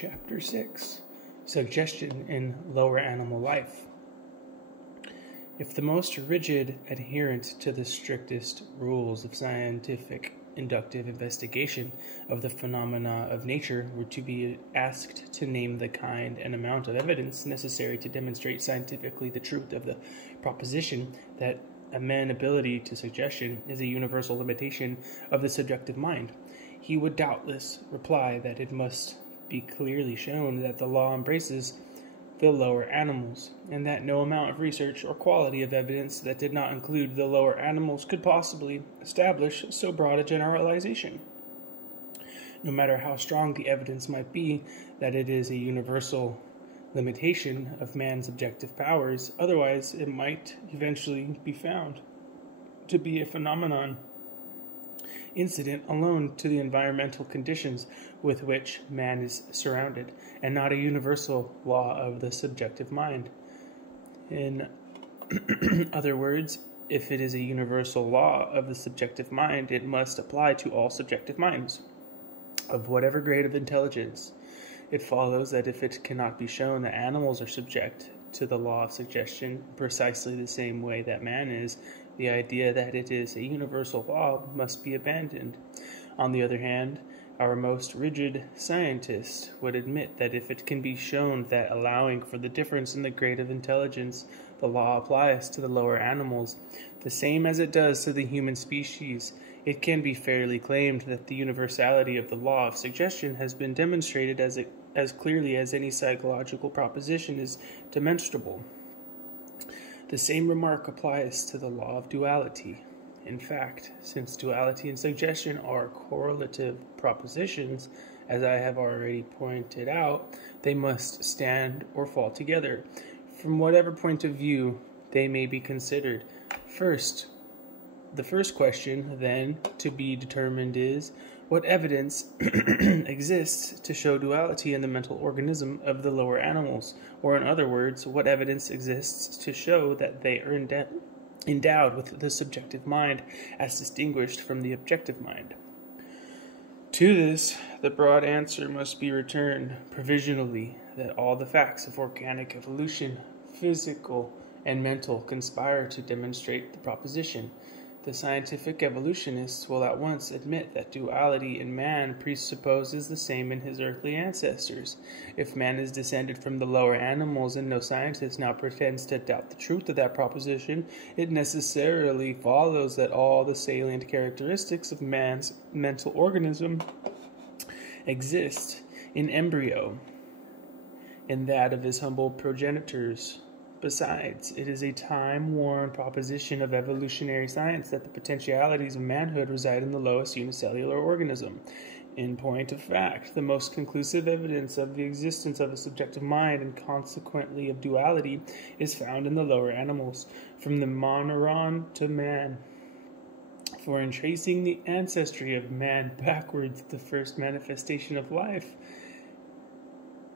Chapter 6 Suggestion in Lower Animal Life. If the most rigid adherent to the strictest rules of scientific inductive investigation of the phenomena of nature were to be asked to name the kind and amount of evidence necessary to demonstrate scientifically the truth of the proposition that amenability to suggestion is a universal limitation of the subjective mind, he would doubtless reply that it must be clearly shown that the law embraces the lower animals, and that no amount of research or quality of evidence that did not include the lower animals could possibly establish so broad a generalization. No matter how strong the evidence might be that it is a universal limitation of man's objective powers, otherwise it might eventually be found to be a phenomenon incident alone to the environmental conditions with which man is surrounded, and not a universal law of the subjective mind. In other words, if it is a universal law of the subjective mind, it must apply to all subjective minds, of whatever grade of intelligence. It follows that if it cannot be shown that animals are subject to the law of suggestion precisely the same way that man is, the idea that it is a universal law must be abandoned. On the other hand, our most rigid scientist would admit that if it can be shown that, allowing for the difference in the grade of intelligence, the law applies to the lower animals, the same as it does to the human species, it can be fairly claimed that the universality of the law of suggestion has been demonstrated as clearly as any psychological proposition is demonstrable. The same remark applies to the law of duality. In fact, since duality and suggestion are correlative propositions, as I have already pointed out, they must stand or fall together, from whatever point of view they may be considered. The first question, then, to be determined is, what evidence exists to show duality in the mental organism of the lower animals? Or in other words, what evidence exists to show that they are endowed with the subjective mind as distinguished from the objective mind? To this, the broad answer must be returned provisionally that all the facts of organic evolution, physical and mental, conspire to demonstrate the proposition. The scientific evolutionists will at once admit that duality in man presupposes the same in his earthly ancestors. If man is descended from the lower animals and no scientist now pretends to doubt the truth of that proposition, it necessarily follows that all the salient characteristics of man's mental organism exist in embryo in that of his humble progenitors. Besides, it is a time-worn proposition of evolutionary science that the potentialities of manhood reside in the lowest unicellular organism. In point of fact, the most conclusive evidence of the existence of a subjective mind and consequently of duality is found in the lower animals, from the moneron to man. For in tracing the ancestry of man backwards, the first manifestation of life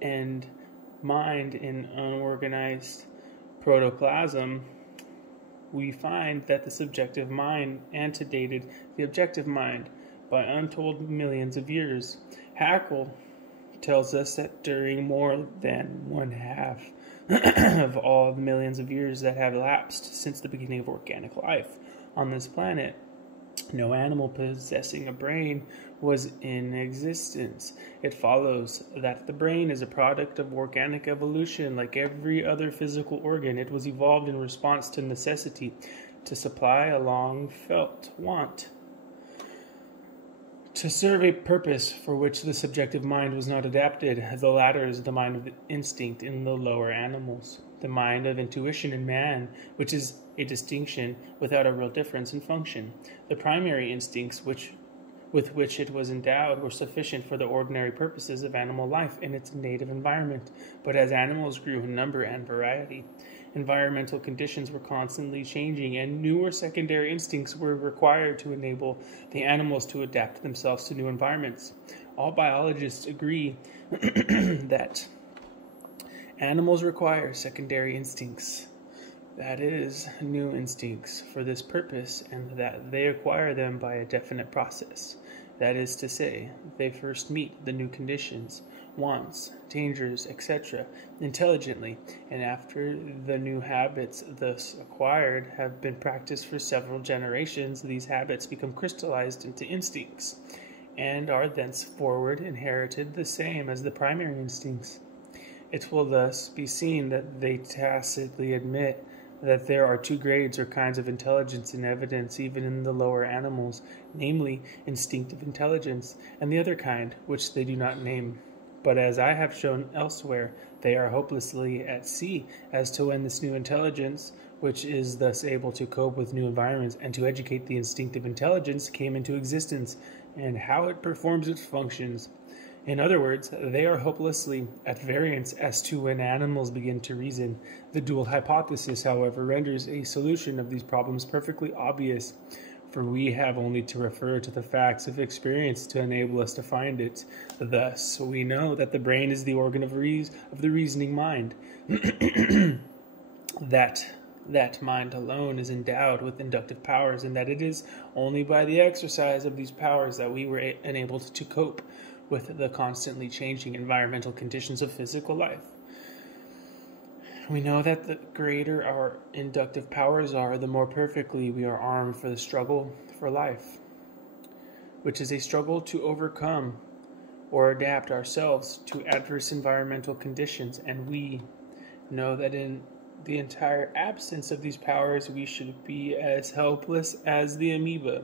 and mind in unorganized protoplasm, we find that the subjective mind antedated the objective mind by untold millions of years. Haeckel tells us that during more than 1/2 of all the millions of years that have elapsed since the beginning of organic life on this planet, no animal possessing a brain was in existence. It follows that the brain is a product of organic evolution. Like every other physical organ, it was evolved in response to necessity to supply a long-felt want, to serve a purpose for which the subjective mind was not adapted. The latter is the mind of instinct in the lower animals, the mind of intuition in man, which is a distinction without a real difference in function. The primary instincts with which it was endowed were sufficient for the ordinary purposes of animal life in its native environment, but as animals grew in number and variety, environmental conditions were constantly changing, and newer secondary instincts were required to enable the animals to adapt themselves to new environments. All biologists agree that animals require secondary instincts, that is, new instincts, for this purpose, and that they acquire them by a definite process. That is to say, they first meet the new conditions, wants, dangers, etc., intelligently, and after the new habits thus acquired have been practiced for several generations, these habits become crystallized into instincts, and are thenceforward inherited the same as the primary instincts. It will thus be seen that they tacitly admit that there are two grades or kinds of intelligence in evidence even in the lower animals, namely instinctive intelligence, and the other kind, which they do not name. But as I have shown elsewhere, they are hopelessly at sea as to when this new intelligence, which is thus able to cope with new environments and to educate the instinctive intelligence, came into existence, and how it performs its functions. In other words, they are hopelessly at variance as to when animals begin to reason. The dual hypothesis, however, renders a solution of these problems perfectly obvious, for we have only to refer to the facts of experience to enable us to find it. Thus, we know that the brain is the organ of the reasoning mind, that mind alone is endowed with inductive powers, and that it is only by the exercise of these powers that we were enabled to cope with the constantly changing environmental conditions of physical life. We know that the greater our inductive powers are, the more perfectly we are armed for the struggle for life, which is a struggle to overcome or adapt ourselves to adverse environmental conditions, and we know that in the entire absence of these powers, we should be as helpless as the amoeba.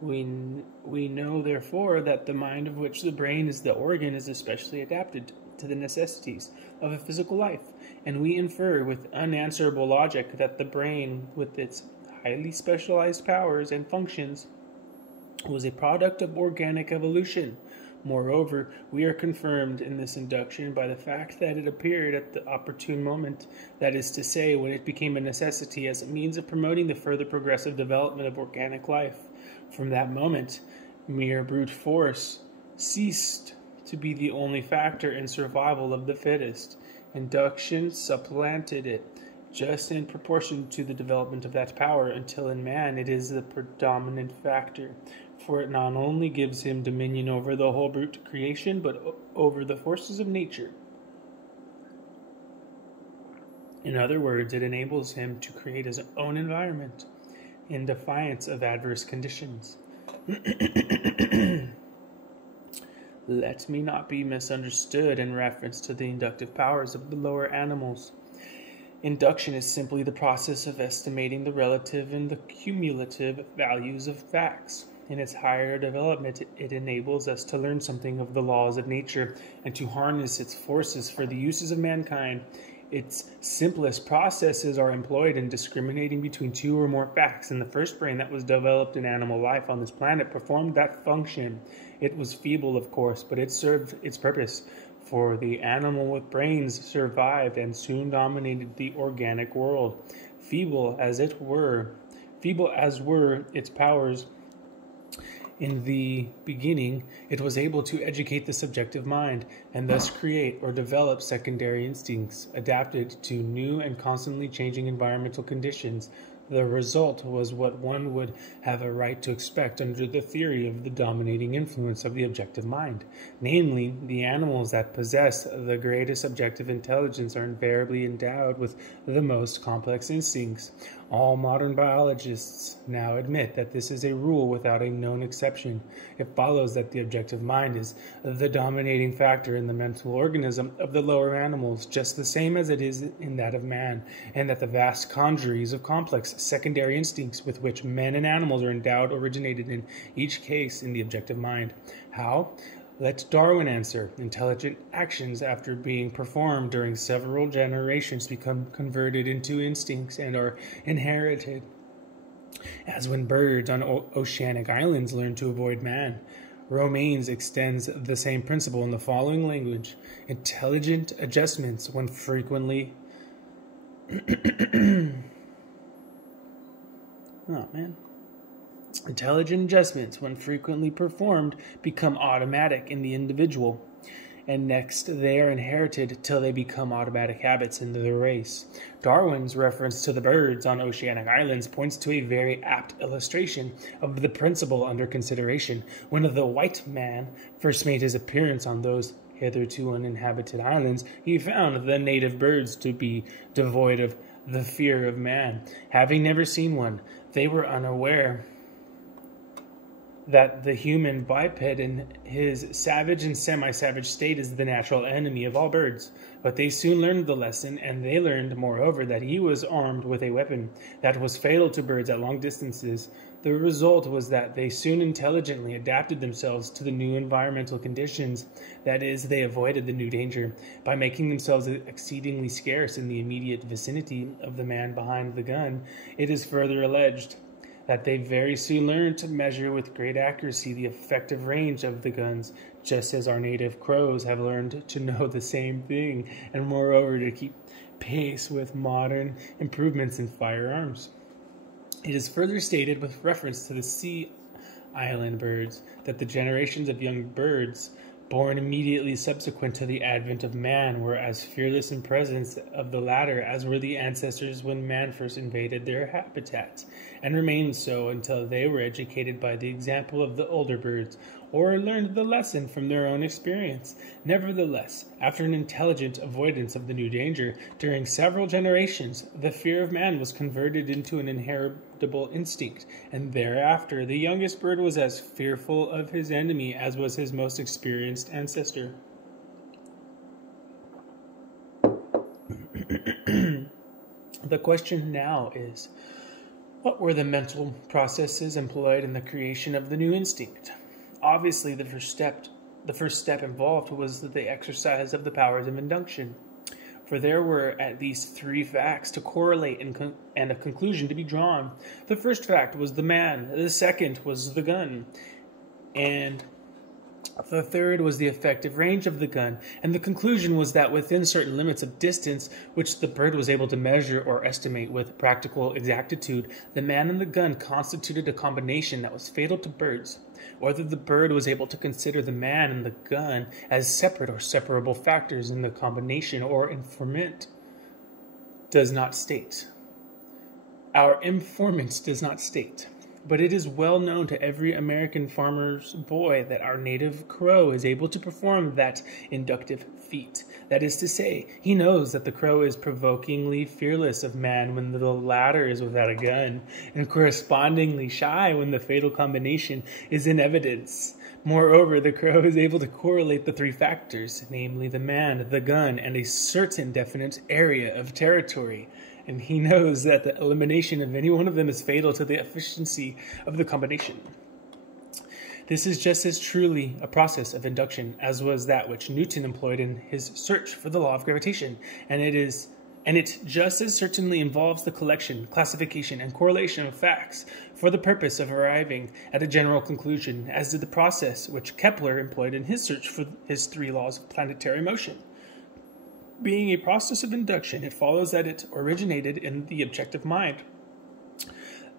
We know, therefore, that the mind of which the brain is the organ is especially adapted to the necessities of a physical life, and we infer with unanswerable logic that the brain, with its highly specialized powers and functions, was a product of organic evolution. Moreover, we are confirmed in this induction by the fact that it appeared at the opportune moment, that is to say, when it became a necessity as a means of promoting the further progressive development of organic life. From that moment, mere brute force ceased to be the only factor in survival of the fittest. Induction supplanted it, just in proportion to the development of that power, until in man it is the predominant factor. For it not only gives him dominion over the whole brute creation, but over the forces of nature. In other words, it enables him to create his own environment in defiance of adverse conditions. Let me not be misunderstood in reference to the inductive powers of the lower animals. Induction is simply the process of estimating the relative and the cumulative values of facts. In its higher development, it enables us to learn something of the laws of nature and to harness its forces for the uses of mankind. Its simplest processes are employed in discriminating between two or more facts, and the first brain that was developed in animal life on this planet performed that function. It was feeble, of course, but it served its purpose, for the animal with brains survived and soon dominated the organic world. Feeble as were its powers, in the beginning, it was able to educate the subjective mind and thus create or develop secondary instincts adapted to new and constantly changing environmental conditions. The result was what one would have a right to expect under the theory of the dominating influence of the objective mind. Namely, the animals that possess the greatest objective intelligence are invariably endowed with the most complex instincts. All modern biologists now admit that this is a rule without a known exception. It follows that the objective mind is the dominating factor in the mental organism of the lower animals, just the same as it is in that of man, and that the vast congeries of complex secondary instincts with which men and animals are endowed originated in each case in the objective mind. How? Let Darwin answer. Intelligent actions, after being performed during several generations, become converted into instincts and are inherited. As when birds on oceanic islands learn to avoid man. Romanes extends the same principle in the following language. Intelligent adjustments, when frequently... Intelligent adjustments, when frequently performed, become automatic in the individual, and next they are inherited till they become automatic habits in the race. Darwin's reference to the birds on oceanic islands points to a very apt illustration of the principle under consideration. When the white man first made his appearance on those hitherto uninhabited islands, he found the native birds to be devoid of the fear of man. Having never seen one, they were unaware that the human biped in his savage and semi-savage state is the natural enemy of all birds. But they soon learned the lesson, and they learned, moreover, that he was armed with a weapon that was fatal to birds at long distances. The result was that they soon intelligently adapted themselves to the new environmental conditions. That is, they avoided the new danger by making themselves exceedingly scarce in the immediate vicinity of the man behind the gun. It is further alleged that they very soon learned to measure with great accuracy the effective range of the guns, just as our native crows have learned to know the same thing, and moreover to keep pace with modern improvements in firearms. It is further stated with reference to the sea island birds that the generations of young birds born immediately subsequent to the advent of man were as fearless in presence of the latter as were the ancestors when man first invaded their habitats, and remained so until they were educated by the example of the older birds, or learned the lesson from their own experience. Nevertheless, after an intelligent avoidance of the new danger, during several generations, the fear of man was converted into an inheritable instinct, and thereafter the youngest bird was as fearful of his enemy as was his most experienced ancestor. The question now is, what were the mental processes employed in the creation of the new instinct? Obviously, the first step involved was the exercise of the powers of induction, for there were at least three facts to correlate and a conclusion to be drawn. The first fact was the man, the second was the gun, and the third was the effective range of the gun, and the conclusion was that within certain limits of distance, which the bird was able to measure or estimate with practical exactitude, the man and the gun constituted a combination that was fatal to birds. Whether the bird was able to consider the man and the gun as separate or separable factors in the combination or informant does not state. Our informant does not state. But it is well known to every American farmer's boy that our native crow is able to perform that inductive feat. That is to say, he knows that the crow is provokingly fearless of man when the latter is without a gun, and correspondingly shy when the fatal combination is in evidence. Moreover, the crow is able to correlate the three factors, namely the man, the gun, and a certain definite area of territory. And he knows that the elimination of any one of them is fatal to the efficiency of the combination. This is just as truly a process of induction as was that which Newton employed in his search for the law of gravitation, and it just as certainly involves the collection, classification, and correlation of facts for the purpose of arriving at a general conclusion, as did the process which Kepler employed in his search for his three laws of planetary motion. Being a process of induction, it follows that it originated in the objective mind,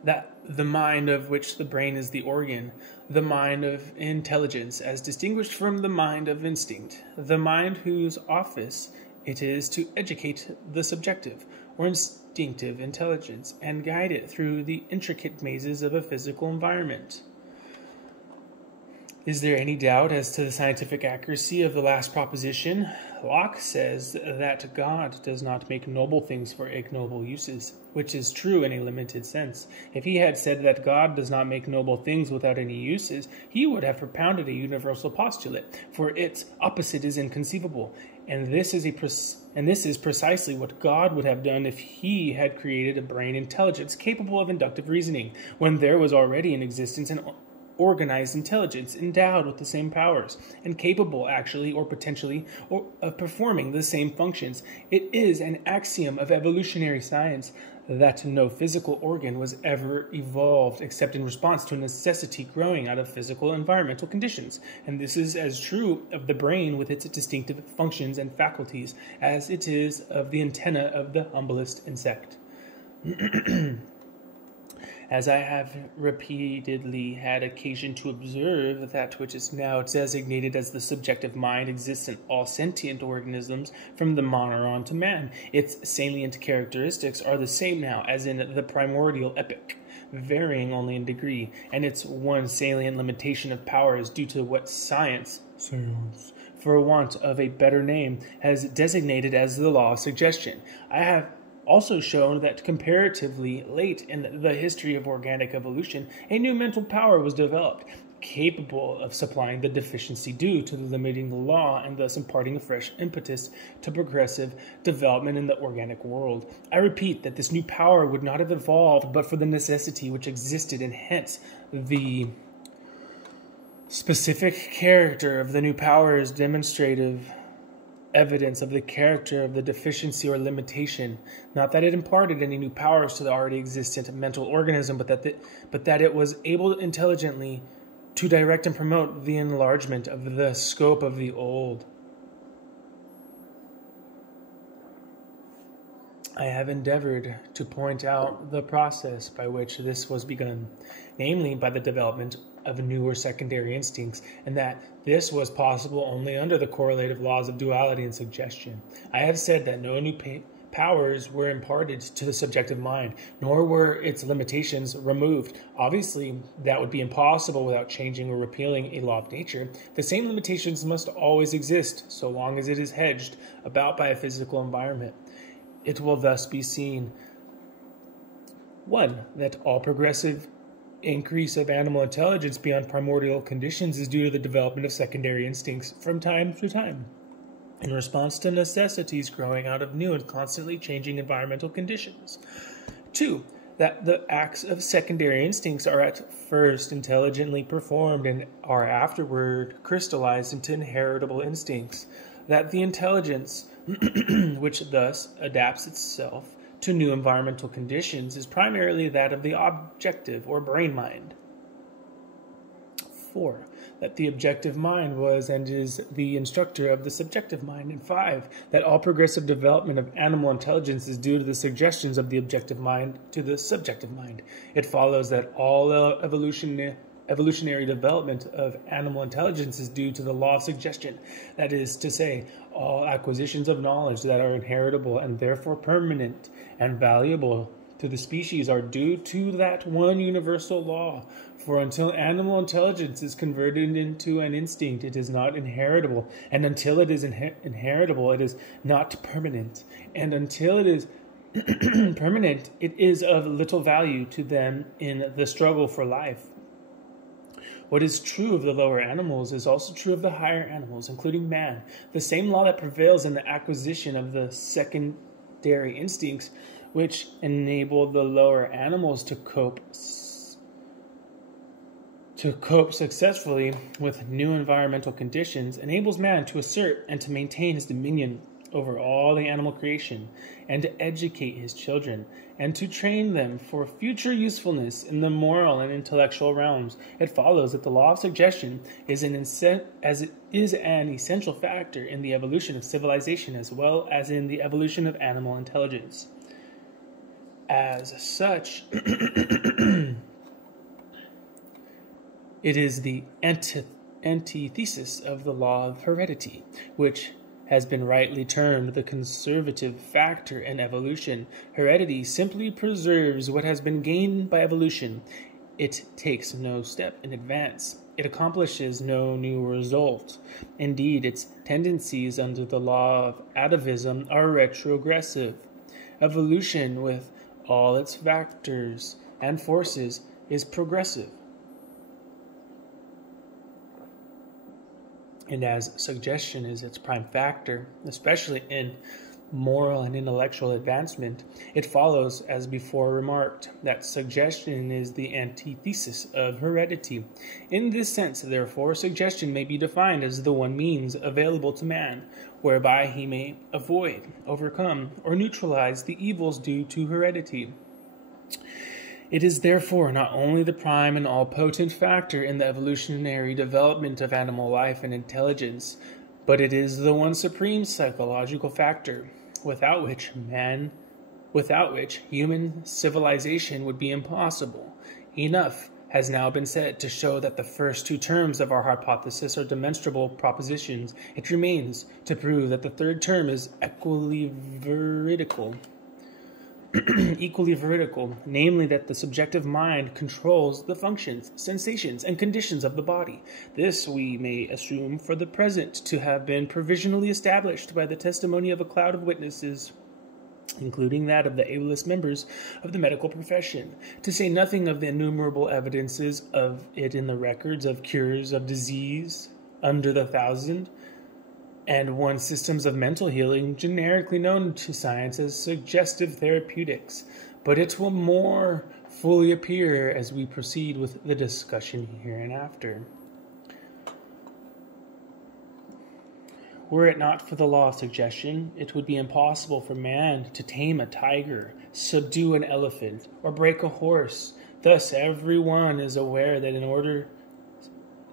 that the mind of which the brain is the organ, the mind of intelligence as distinguished from the mind of instinct, the mind whose office it is to educate the subjective or instinctive intelligence and guide it through the intricate mazes of a physical environment. Is there any doubt as to the scientific accuracy of the last proposition? Locke says that God does not make noble things for ignoble uses, which is true in a limited sense. If he had said that God does not make noble things without any uses, he would have propounded a universal postulate, for its opposite is inconceivable. And this is precisely what God would have done if he had created a brain intelligence capable of inductive reasoning, when there was already in existence an organized intelligence endowed with the same powers and capable actually or potentially of performing the same functions. It is an axiom of evolutionary science that no physical organ was ever evolved except in response to a necessity growing out of physical environmental conditions, and this is as true of the brain with its distinctive functions and faculties as it is of the antenna of the humblest insect. As I have repeatedly had occasion to observe, that which is now designated as the subjective mind exists in all sentient organisms, from the moneron to man. Its salient characteristics are the same now as in the primordial epoch, varying only in degree, and its one salient limitation of power is due to what science for want of a better name, has designated as the law of suggestion. I have also shown that comparatively late in the history of organic evolution, a new mental power was developed, capable of supplying the deficiency due to limiting the law and thus imparting a fresh impetus to progressive development in the organic world. I repeat that this new power would not have evolved but for the necessity which existed, and hence the specific character of the new power is demonstrative evidence of the character of the deficiency or limitation. Not that it imparted any new powers to the already existent mental organism, but that it was able intelligently to direct and promote the enlargement of the scope of the old. I have endeavored to point out the process by which this was begun, namely by the development of newer secondary instincts, and that this was possible only under the correlative laws of duality and suggestion. I have said that no new powers were imparted to the subjective mind, nor were its limitations removed. Obviously, that would be impossible without changing or repealing a law of nature. The same limitations must always exist, so long as it is hedged about by a physical environment. It will thus be seen, 1. That all progressive increase of animal intelligence beyond primordial conditions is due to the development of secondary instincts from time to time, in response to necessities growing out of new and constantly changing environmental conditions. 2. That the acts of secondary instincts are at first intelligently performed and are afterward crystallized into inheritable instincts. That the intelligence, which thus adapts itself to new environmental conditions, is primarily that of the objective or brain mind. 4. That the objective mind was and is the instructor of the subjective mind. And 5. That all progressive development of animal intelligence is due to the suggestions of the objective mind to the subjective mind. It follows that all evolutionary development of animal intelligence is due to the law of suggestion. That is to say, all acquisitions of knowledge that are inheritable and therefore permanent and valuable to the species are due to that one universal law. For until animal intelligence is converted into an instinct, it is not inheritable. And until it is inheritable, it is not permanent. And until it is permanent, it is of little value to them in the struggle for life. What is true of the lower animals is also true of the higher animals, including man. The same law that prevails in the acquisition of the secondary instincts, which enable the lower animals to cope successfully with new environmental conditions, enables man to assert and to maintain his dominion over all the animal creation, and to educate his children, and to train them for future usefulness in the moral and intellectual realms. It follows that the law of suggestion is an essential factor in the evolution of civilization as well as in the evolution of animal intelligence. As such, it is the antithesis of the law of heredity, which has been rightly termed the conservative factor in evolution. Heredity simply preserves what has been gained by evolution. It takes no step in advance. It accomplishes no new result. Indeed, its tendencies under the law of atavism are retrogressive. Evolution, with all its factors and forces, is progressive. And as suggestion is its prime factor, especially in moral and intellectual advancement, it follows, as before remarked, that suggestion is the antithesis of heredity. In this sense, therefore, suggestion may be defined as the one means available to man, whereby he may avoid, overcome, or neutralize the evils due to heredity. It is therefore not only the prime and all-potent factor in the evolutionary development of animal life and intelligence, but it is the one supreme psychological factor, without which human civilization would be impossible. Enough has now been said to show that the first two terms of our hypothesis are demonstrable propositions. It remains to prove that the third term is equiveridical. equally vertical, namely that the subjective mind controls the functions, sensations, and conditions of the body. This we may assume for the present to have been provisionally established by the testimony of a cloud of witnesses, including that of the ablest members of the medical profession, to say nothing of the innumerable evidences of it in the records of cures of disease under the 1,000 and 1 systems of mental healing generically known to science as suggestive therapeutics. But it will more fully appear as we proceed with the discussion hereinafter. Were it not for the law of suggestion, it would be impossible for man to tame a tiger, subdue an elephant, or break a horse. Thus, every one is aware that in order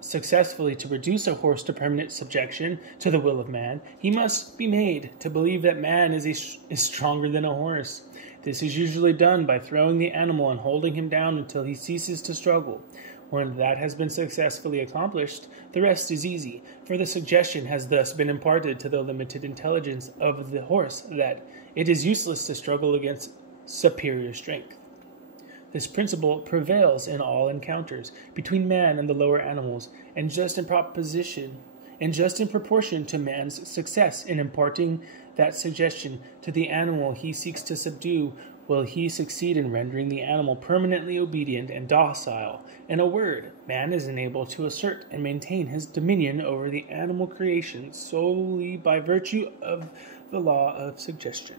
successfully to reduce a horse to permanent subjection to the will of man, he must be made to believe that man is stronger than a horse. This is usually done by throwing the animal and holding him down until he ceases to struggle. When that has been successfully accomplished, the rest is easy, for the suggestion has thus been imparted to the limited intelligence of the horse that it is useless to struggle against superior strength. This principle prevails in all encounters between man and the lower animals, and just in proportion to man's success in imparting that suggestion to the animal he seeks to subdue, will he succeed in rendering the animal permanently obedient and docile. In a word, man is enabled to assert and maintain his dominion over the animal creation solely by virtue of the law of suggestion.